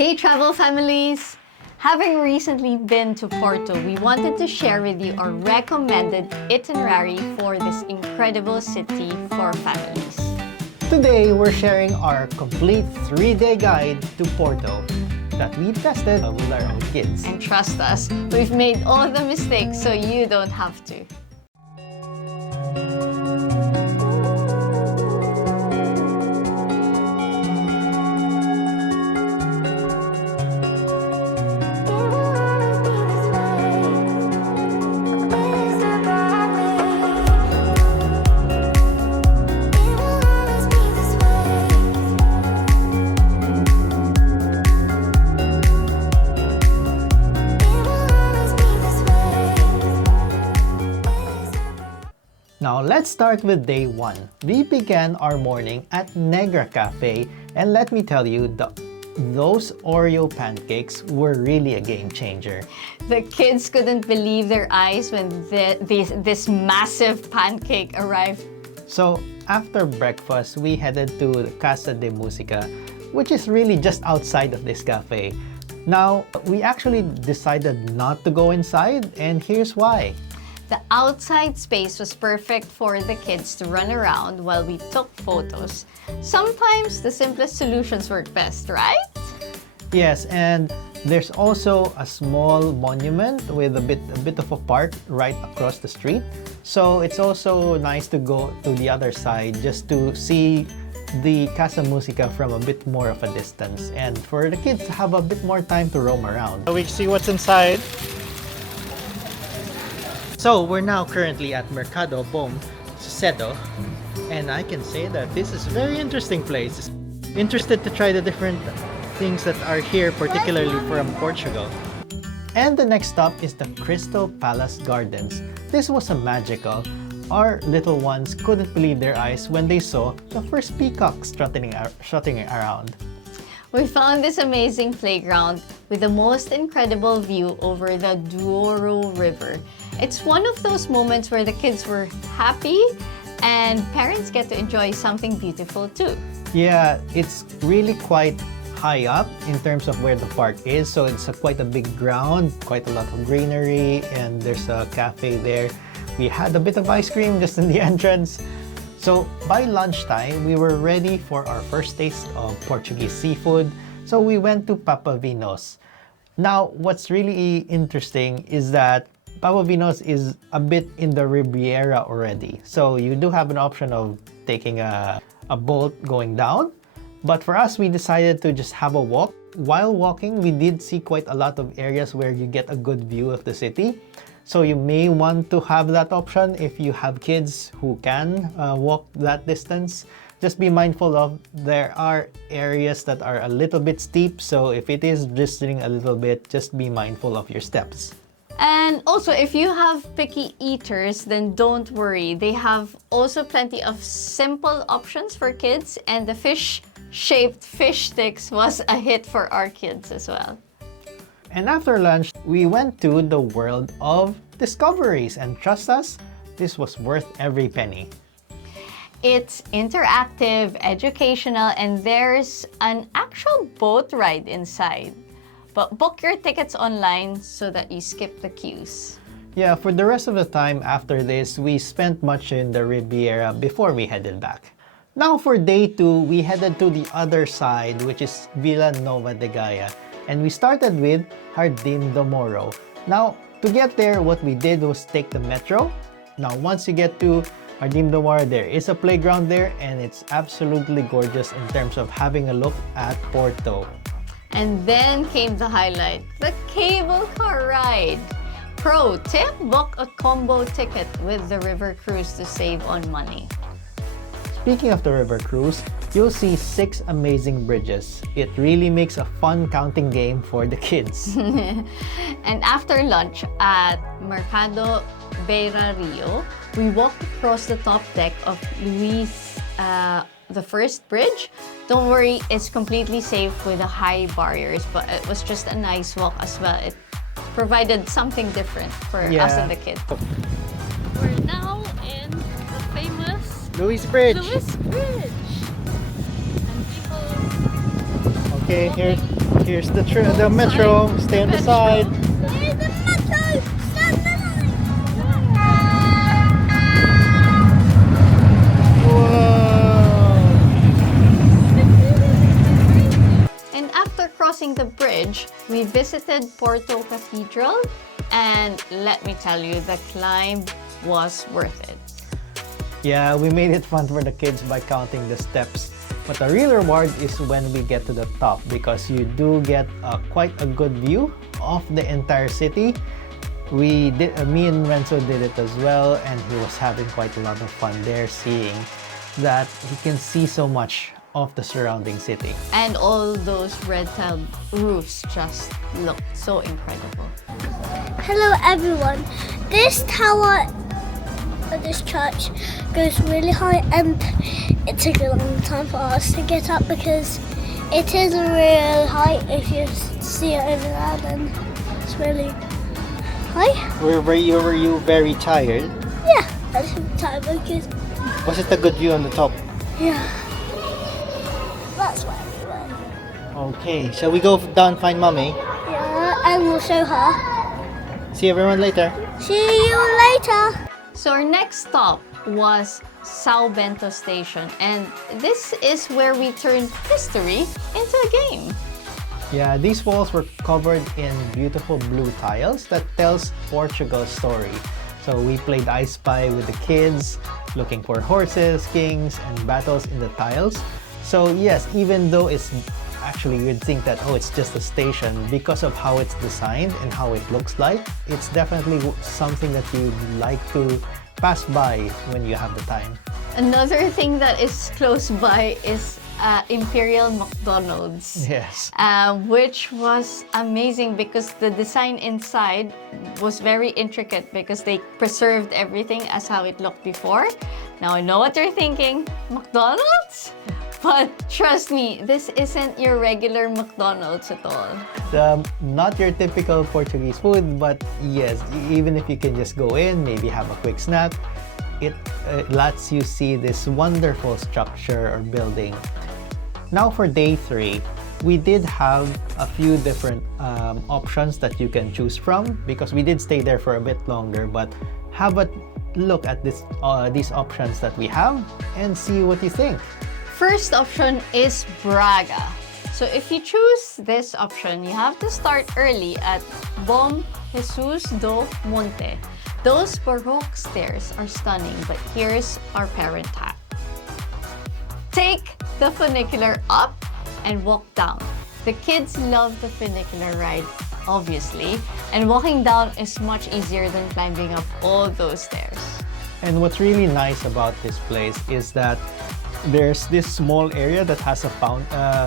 Hey travel families! Having recently been to Porto, we wanted to share with you our recommended itinerary for this incredible city for families. Today, we're sharing our complete 3-day guide to Porto that we tested with our own kids. And trust us, we've made all the mistakes so you don't have to. Now, let's start with day 1. We began our morning at Negra Cafe, and let me tell you, those Oreo pancakes were really a game changer. The kids couldn't believe their eyes when this massive pancake arrived. So, after breakfast, we headed to the Casa de Musica, which is really just outside of this cafe. Now, we actually decided not to go inside, and here's why. The outside space was perfect for the kids to run around while we took photos. Sometimes the simplest solutions work best, right? Yes, and there's also a small monument with a bit of a park right across the street. So it's also nice to go to the other side just to see the Casa Musica from a bit more of a distance and for the kids to have a bit more time to roam around. So we see what's inside. So we're now currently at Mercado Bom Cedo, and I can say that this is a very interesting place. Interested to try the different things that are here, particularly from Portugal. And the next stop is the Crystal Palace Gardens. This was a magical. Our little ones couldn't believe their eyes when they saw the first peacock strutting around. We found this amazing playground with the most incredible view over the Douro River. It's one of those moments where the kids were happy and parents get to enjoy something beautiful too. Yeah, it's really quite high up in terms of where the park is. So it's quite a big ground, quite a lot of greenery, and there's a cafe there. We had a bit of ice cream just in the entrance. So by lunchtime, we were ready for our first taste of Portuguese seafood. So we went to Papa Vino's. Now, what's really interesting is that Papa Vino's is a bit in the Riviera already. So you do have an option of taking a boat going down. But for us, we decided to just have a walk. While walking, we did see quite a lot of areas where you get a good view of the city. So you may want to have that option if you have kids who can walk that distance. Just be mindful of there are areas that are a little bit steep. So if it is drizzling a little bit, just be mindful of your steps. And also, if you have picky eaters, then don't worry. They have also plenty of simple options for kids, and the fish-shaped fish sticks was a hit for our kids as well. And after lunch, we went to the world of discoveries, and trust us, this was worth every penny. It's interactive, educational, and there's an actual boat ride inside. But book your tickets online so that you skip the queues. Yeah, for the rest of the time after this, we spent much in the Riviera before we headed back. Now for day 2, we headed to the other side, which is Vila Nova de Gaia. And we started with Jardim do Moro. Now, to get there, what we did was take the metro. Now, once you get to Jardim do Moro, there is a playground there, and it's absolutely gorgeous in terms of having a look at Porto. And then came the highlight, the cable car ride. Pro tip, book a combo ticket with the river cruise to save on money. Speaking of the river cruise, you'll see 6 amazing bridges. It really makes a fun counting game for the kids. And after lunch at Mercado Beira Rio, we walked across the top deck of the first bridge. Don't worry, it's completely safe with the high barriers, but it was just a nice walk as well. It provided something different for us and the kids. We're now in the famous Louis Bridge. And people Okay, Here's the metro. Stay on the side. Here's the metro. Stand the line. Whoa! And after crossing the bridge, we visited Porto Cathedral, and let me tell you, the climb was worth it. Yeah, we made it fun for the kids by counting the steps. But the real reward is when we get to the top, because you do get quite a good view of the entire city. Me and Renzo did it as well, and he was having quite a lot of fun there, seeing that he can see so much of the surrounding city. And all those red tiled roofs just looked so incredible. Hello everyone. This tower of this church goes really high, and it took a long time for us to get up because it is really high. If you see it over there, then it's really high. Were you very tired? Yeah, I was tired because Was it a good view on the top? yeah, that's where we were. Okay, shall we go down find mommy? Yeah, and we'll show her. See everyone later. See you later. So our next stop was Sao Bento Station, and this is where we turned history into a game. Yeah, these walls were covered in beautiful blue tiles that tells Portugal's story. So we played I Spy with the kids, looking for horses, kings, and battles in the tiles. So yes, even though it's actually you'd think that, oh, it's just a station, because of how it's designed and how it looks like, it's definitely something that you'd like to pass by when you have the time. Another thing that is close by is Imperial McDonald's. Yes. Which was amazing because the design inside was very intricate because they preserved everything as how it looked before. Now I know what you're thinking, McDonald's? But trust me, this isn't your regular McDonald's at all. Not your typical Portuguese food, but yes, even if you can just go in, maybe have a quick snack, it lets you see this wonderful structure or building. Now for day 3, we did have a few different options that you can choose from because we did stay there for a bit longer, but have a look at these options that we have and see what you think. First option is Braga. So if you choose this option, you have to start early at Bom Jesus do Monte. Those Baroque stairs are stunning, but here's our parent hack. Take the funicular up and walk down. The kids love the funicular ride, obviously, and walking down is much easier than climbing up all those stairs. And what's really nice about this place is that there's this small area that has a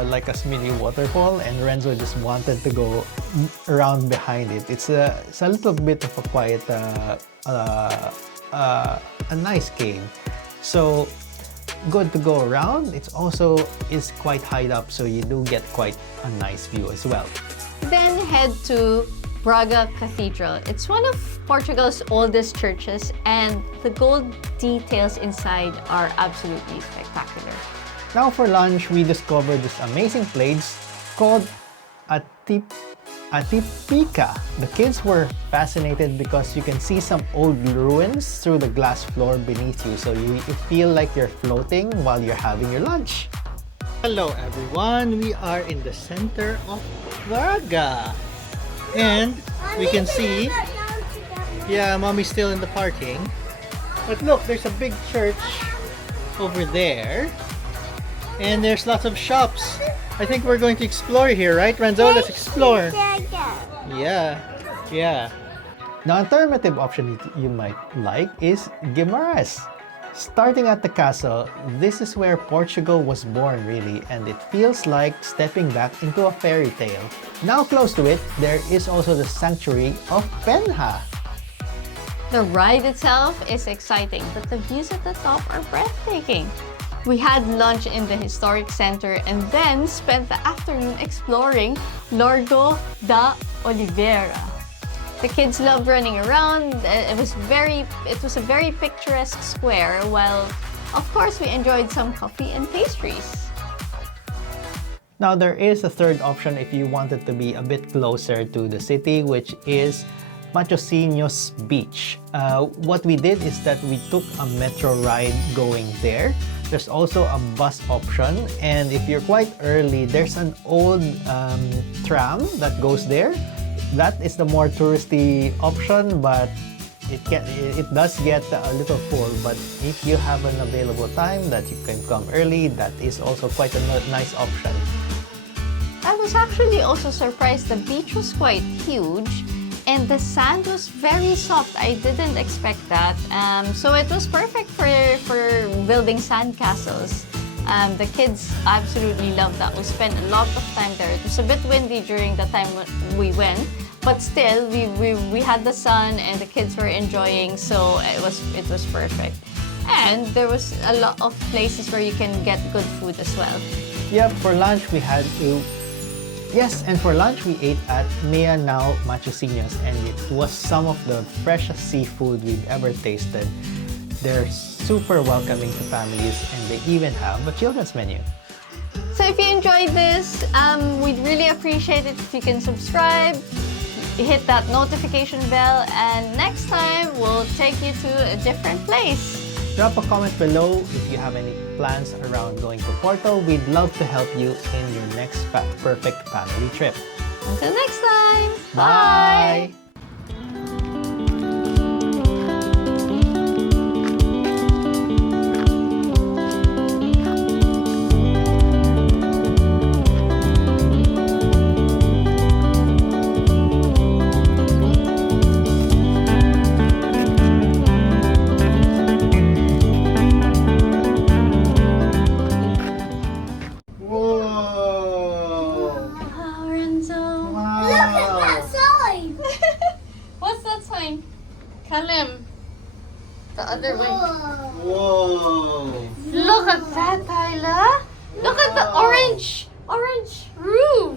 like a mini waterfall, and Renzo just wanted to go around behind it. It's a little bit of a quiet, a nice game. So good to go around. It's also is quite high up, so you do get quite a nice view as well. Then head to Braga Cathedral. It's one of Portugal's oldest churches, and the gold details inside are absolutely spectacular. Now for lunch, we discovered this amazing place called Atipika. The kids were fascinated because you can see some old ruins through the glass floor beneath you, so you feel like you're floating while you're having your lunch. Hello everyone, we are in the center of Braga. And we can see, yeah, mommy's still in the parking. But look, there's a big church over there. And there's lots of shops. I think we're going to explore here, right, Renzo? Let's explore. Yeah. The alternative option you might like is Guimaraes. Starting at the castle, this is where Portugal was born really, and it feels like stepping back into a fairy tale. Now close to it, there is also the sanctuary of Penha. The ride itself is exciting, but the views at the top are breathtaking. We had lunch in the historic center and then spent the afternoon exploring Largo da Oliveira. The kids loved running around. It was a very picturesque square, while of course we enjoyed some coffee and pastries. Now, there is a third option if you wanted to be a bit closer to the city, which is Matosinhos Beach. What we did is that we took a metro ride going there. There's also a bus option, and if you're quite early, there's an old tram that goes there. That is the more touristy option, but it does get a little full. But if you have an available time that you can come early, that is also quite a nice option. I was actually also surprised. The beach was quite huge and the sand was very soft. I didn't expect that. So it was perfect for building sand castles. The kids absolutely loved that. We spent a lot of time there. It was a bit windy during the time we went, but still we had the sun and the kids were enjoying, so it was perfect. And there was a lot of places where you can get good food as well. Yeah, for lunch we had and for lunch we ate at Mea Now Matosinhos, and it was some of the freshest seafood we've ever tasted. They're super welcoming to families, and they even have a children's menu. So if you enjoyed this, we'd really appreciate it if you can subscribe, hit that notification bell, and next time we'll take you to a different place. Drop a comment below if you have any plans around going to Porto. We'd love to help you in your next perfect family trip. Until next time, Bye! The other way. Whoa! Look at that, Tyler. Look at the orange roof.